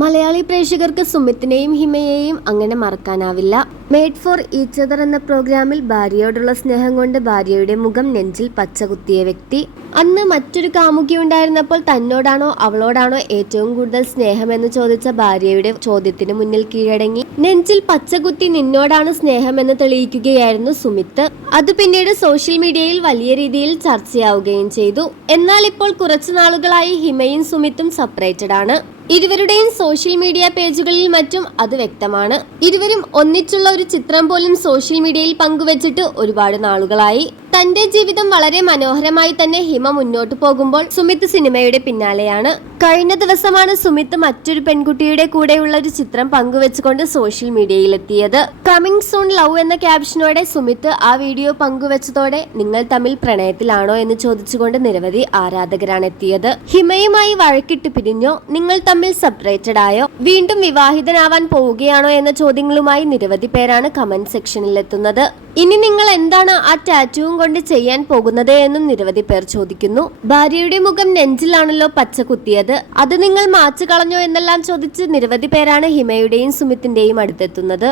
മലയാളി പ്രേക്ഷകർക്ക് സുമിത്തിനെയും ഹിമയെയും അങ്ങനെ മറക്കാനാവില്ല. Made for each other എന്ന പ്രോഗ്രാമിൽ ഭാര്യയോടുള്ള സ്നേഹം കൊണ്ട് ഭാര്യയുടെ മുഖം നെഞ്ചിൽ പച്ചകുത്തിയ വ്യക്തി. അന്ന് മറ്റൊരു കാമുകി ഉണ്ടായിരുന്നപ്പോൾ തന്നോടാണോ അവളോടാണോ ഏറ്റവും കൂടുതൽ സ്നേഹമെന്ന് ചോദിച്ച ഭാര്യയുടെ ചോദ്യത്തിന് മുന്നിൽ കീഴടങ്ങി നെഞ്ചിൽ പച്ചകുത്തി നിന്നോടാണ് സ്നേഹമെന്ന് തെളിയിക്കുകയായിരുന്നു സുമിത്ത്. അത് പിന്നീട് സോഷ്യൽ മീഡിയയിൽ വലിയ രീതിയിൽ ചർച്ചയാവുകയും ചെയ്തു. എന്നാൽ ഇപ്പോൾ കുറച്ചു നാളുകളായി ഹിമയും സുമിത്തും സെപ്പറേറ്റഡ് ആണ്. ഇരുവരുടെയും സോഷ്യൽ മീഡിയ പേജുകളിൽ മറ്റും അത് വ്യക്തമാണ്. ഇരുവരും ഒന്നിച്ചുള്ള ഒരു ചിത്രം പോലും സോഷ്യൽ മീഡിയയിൽ പങ്കുവച്ചിട്ട് ഒരുപാട് നാളുകളായി. തന്റെ ജീവിതം വളരെ മനോഹരമായി തന്നെ ഹിമ മുന്നോട്ട് പോകുമ്പോൾ സുമിത്ത് സിനിമയുടെ പിന്നാലെയാണ്. കഴിഞ്ഞ ദിവസമാണ് സുമിത്ത് മറ്റൊരു പെൺകുട്ടിയുടെ കൂടെയുള്ള ഒരു ചിത്രം പങ്കുവെച്ചുകൊണ്ട് സോഷ്യൽ മീഡിയയിൽ എത്തിയത്. കമ്മിങ് സൂൺ ലവ് എന്ന ക്യാപ്ഷനോടെ സുമിത്ത് ആ വീഡിയോ പങ്കുവെച്ചതോടെ നിങ്ങൾ തമ്മിൽ പ്രണയത്തിലാണോ എന്ന് ചോദിച്ചുകൊണ്ട് നിരവധി ആരാധകരാണ് എത്തിയത്. ഹിമയുമായി വഴക്കിട്ട് പിരിഞ്ഞോ, നിങ്ങൾ തമ്മിൽ സെപ്പറേറ്റഡ് ആയോ, വീണ്ടും വിവാഹിതനാവാൻ പോവുകയാണോ എന്ന ചോദ്യങ്ങളുമായി നിരവധി പേരാണ് കമന്റ് സെക്ഷനിൽ എത്തുന്നത്. ഇനി നിങ്ങൾ എന്താണ് ആ ടാറ്റൂവും കൊണ്ട് ചെയ്യാൻ പോകുന്നത് എന്നും നിരവധി പേർ ചോദിക്കുന്നു. ഭാര്യയുടെ മുഖം നെഞ്ചിലാണല്ലോ പച്ച കുത്തിയത്, അത് നിങ്ങൾ മാച്ചു കളഞ്ഞോ എന്നെല്ലാം ചോദിച്ച് നിരവധി പേരാണ് ഹിമയുടെയും സുമിത്തിന്റെയും അടുത്തെത്തുന്നത്.